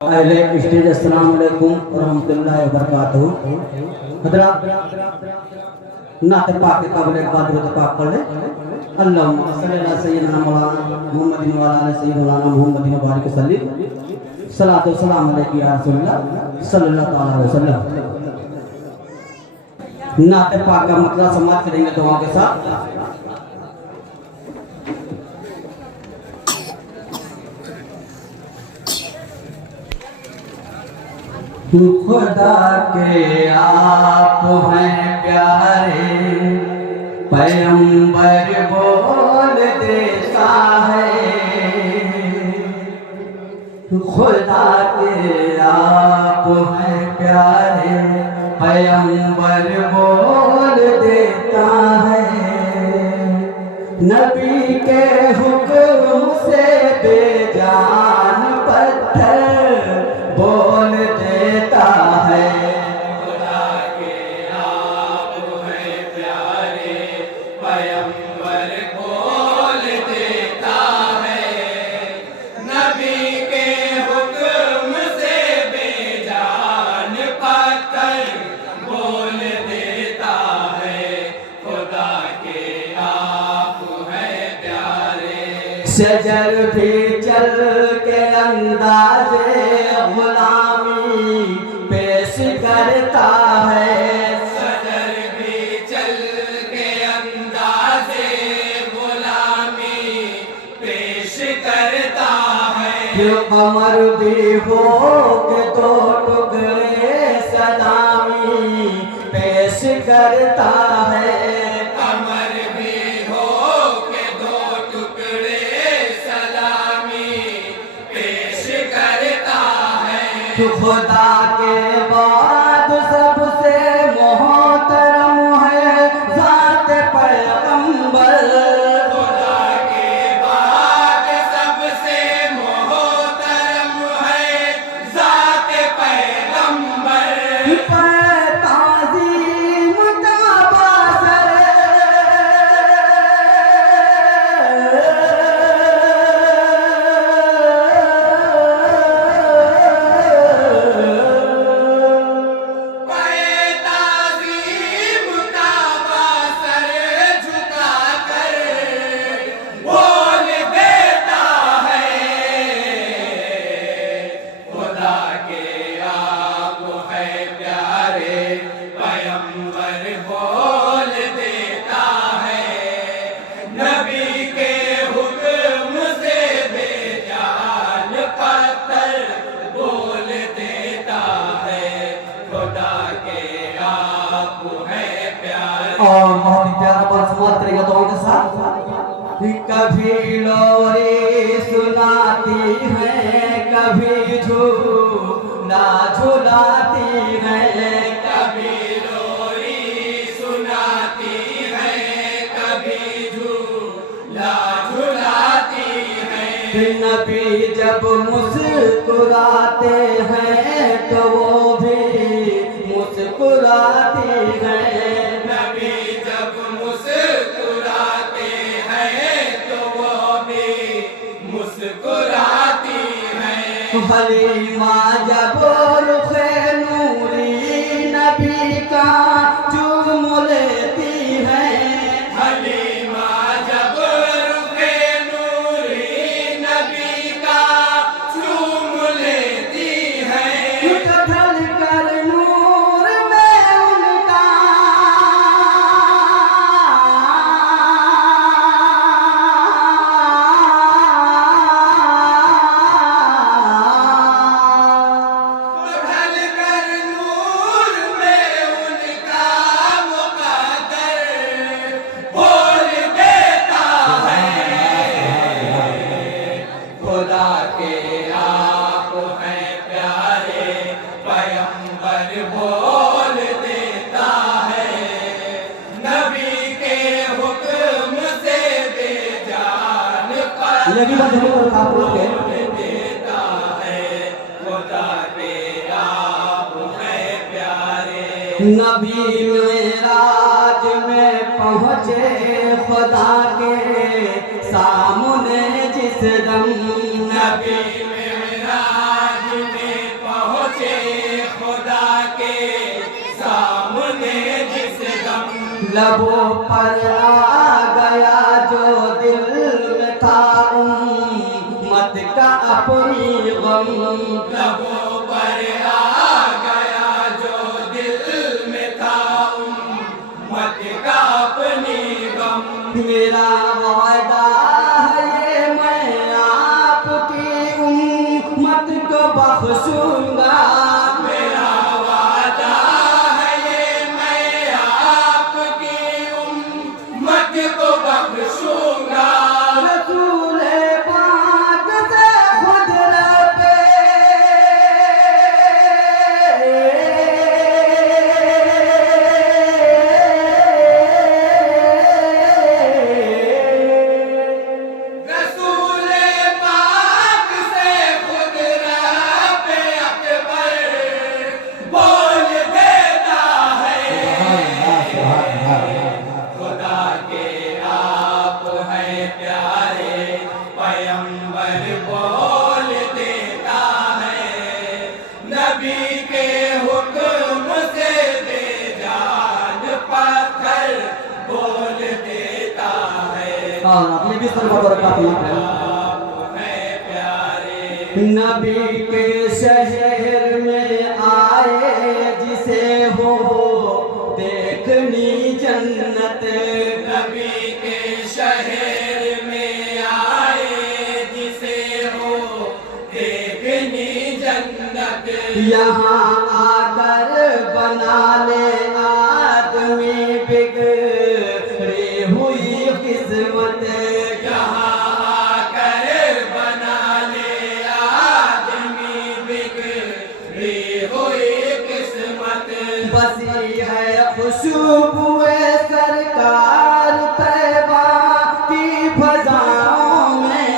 अहले स्टेज अस्सलाम वालेकुम व रहमतुल्लाहि व बरकातहू। हज़रात नात पाक के काबिल एक बात दुरूद पाक पढ़ ले। अल्लाहुम्मा सल्ली अला सय्यिदना मौलाना मुहम्मदिन व अला आलि सय्यिदना मुहम्मदिन व बारिक वसल्लिम। सलातो सलाम अलैका या रसूलल्लाह सल्लल्लाहु अलैहि वसल्लम। नात पाक का मतलब समाप्त करेंगे दुआ के साथ। खुदा के आप हैं प्यारे, पैगंबर बोल देता है। खुदा के आप हैं प्यारे, पैगंबर बोल देता है। नबी के हुक्म से बेजान पत्थर बोल देता है। खुदा के आप हैं प्यारे, पैगंबर बोल देता है। नबी के हुक्म से बेजान पत्थर बोल देता है। खुदा के आप हैं प्यारे। शजर भी चल के अंदाज़े गुलामी पेश करता है। सजर भी चल के अंदाज़े गुलामी पेश करता है। कमर भी हो के दो टुकड़े सलामी पेश करता है। कमर भी हो के दो टुकड़े सलामी पेश करता है। खुदा के बाद सबसे मोहतरम है ज़ात पैगंबर। खुदा के बाद सबसे मोहतरम है ज़ात पैगंबर। ताज़ीम का बासर ताज़ीम का बासर झुका कर बोल देता है। खुदा के आप हैं प्यारे, पैगंबर बोल देता है। नबी के हुक्म से बेजान पत्थर बोल देता है। खुदा के आप हैं प्यारे। और बहुत ही प्यारा बात समाप्त करेगा दुआ के साथ। कभी लोरी सुनाती है, कभी झूला झुलाती है। कभी लोरी सुनाती है, कभी झूला झुलाती है। नबी जब मुस्कुराते हैं तो वो भी मुस्कुराती है। नबी जब मुस्कुराते हैं तो वो भी मुस्कुराती है। हलीमा जब रुखे नूरी नबी का चूम लेती है। हलीमा जब रुखे नूरी नबी का चूम लेती है। ढल कर नूर में उनका ढल कर नूर में उनका मुक़द्दर बोल देता है। खुदा के आप हैं प्यारे, पैगंबर बोल देता है। नबी के हुक्म से बेजान ये भी बात है और आप लोग के देता है। खुदा के आप हैं प्यारे। नबी मेराज में पहुँचे खुदा के सामने जिस दम। नबी मेराज में लबों पर आ गया जो दिल में था उम्मत का अपनी गम। लबों पर आ गया जो दिल में था उम्मत का अपनी गम। मेरा वादा है ये मैं आपकी उम्मत को बख्शूंगा। मेरा वादा है ये मैं आपकी उम्मत को बख्शूंगा। रसूल पाक से खुद रबे रसूल पाक से खुद रब अकबर बोल देता है। खुदा के आप हैं प्यारे पैगंबर बोल देता है। नबी के हुक्म से बेजान पत्थर बोल देता है। और अपने भी सर बदर का आप हैं प्यारे। नबी के शहर में आए जिसे हो देखनी जन्नत। नबी के शहर में आए जिसे हो देखनी जन्नत। यहाँ आकर बना ले आदमी बिगड़ी हुई किस्मत। यहाँ आकर बना ले आदमी बिगड़ी हुई किस्मत। बसी है खुशबुए सरकार तैबा की फजाओं में।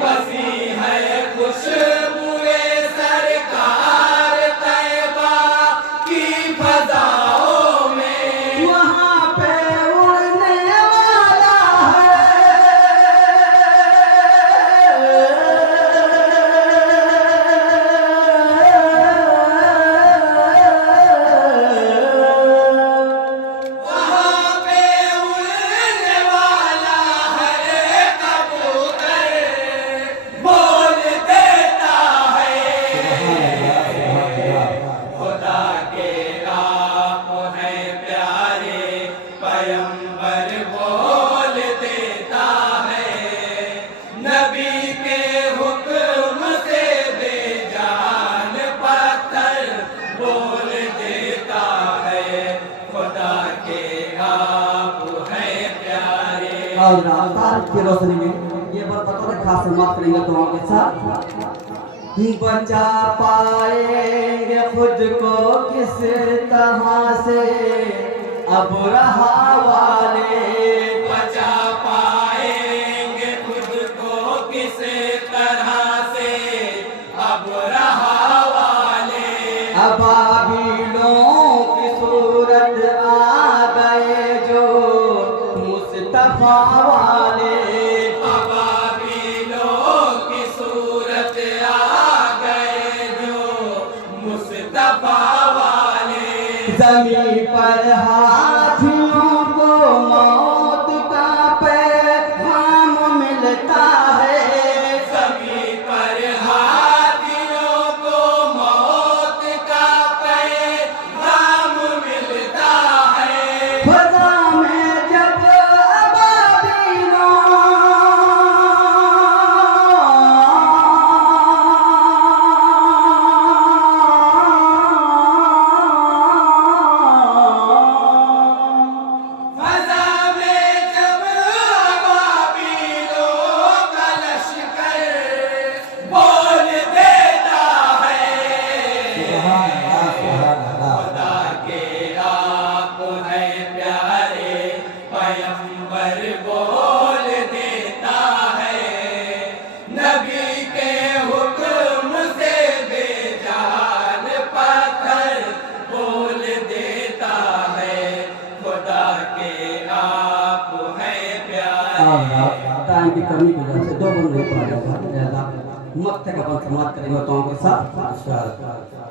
बसी है खुशबुए सरकार तैबा की फजाओं में। वहाँ पे उड़ने वाला वहाँ पे उड़ने वाला है कबूतर बोल देता है। खुदा के आप हैं प्यारे पैगंबर बोल देता है। नबी के हुक्म से बेजान पत्थर बोल देता है। खुदा के आप हैं प्यारे। और तारीफ की रोशनी में ये बात बता खास समाप्त करेंगे तो आपके साथ। बचा पाएंगे खुद को किस तरह से अब रहा वाले। बचा पाएंगे खुद को किस तरह से अब रहा वाले। अबाबिलों की सूरत आ गए जो मुस्तफा वाले। अबाबिलों की सूरत आ गए जो मुस्तफा वाले। जमीन पर हाथियों को मौत का पैगाम मिलता है। जमीन पर हाथियों को मौत का पैगाम मिलता है। फजा में जब फजा में जब अबाबिलों का लश्कर बोल देता है। खुदा के आप हैं प्यारे पैगंबर बोल देता है। नबी के हुक्म से बेजान पत्थर बोल देता है। खुदा के आप हैं प्यारे। टाइम की कमी की वजह से दो बंदे पड़ा जाता है। मत का समाप्त करेंगे तो के साथ।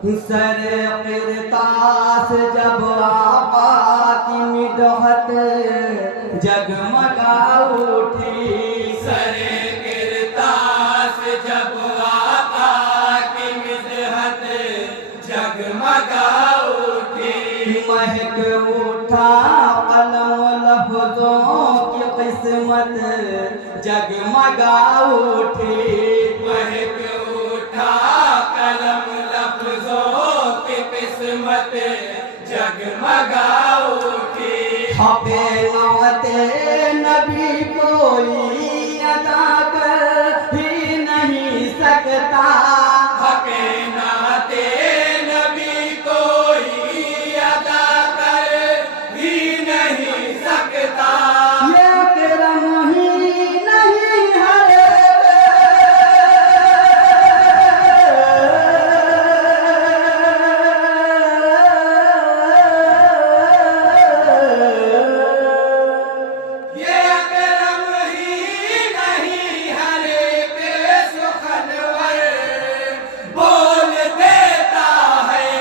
सर किरतास जब आका की मिदहत जगमगा उठी, सर किरतास जब आका की मिदहत जगमगा उठी, महक उठा कलम लफ्जों की किस्मत जगमगा उठी, महक उठा कलम लफ्जों की किस्मत जगमगा उठी। हबे नाते नबी कोई अदा कर ही नहीं सकता, हके नाते नबी कोई अदा कर ही नहीं सकता, ये करम ही नहीं है ये करम ही नहीं हर के सुखनवर बोल देता है।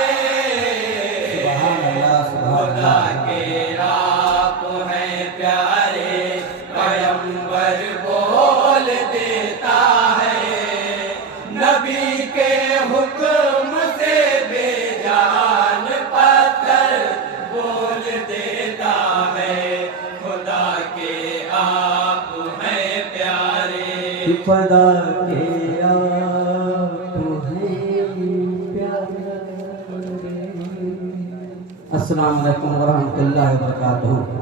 खुदा के आप हैं प्यारे पैगंबर बोल देता है, नबी के हुक्म से बेजान पत्थर बोल देता है। खुदा के आप हैं प्यारे, खुदा के आप हैं प्यारे। अस्सलाम वालेकुम व रहमतुल्लाहि व बरकातहू।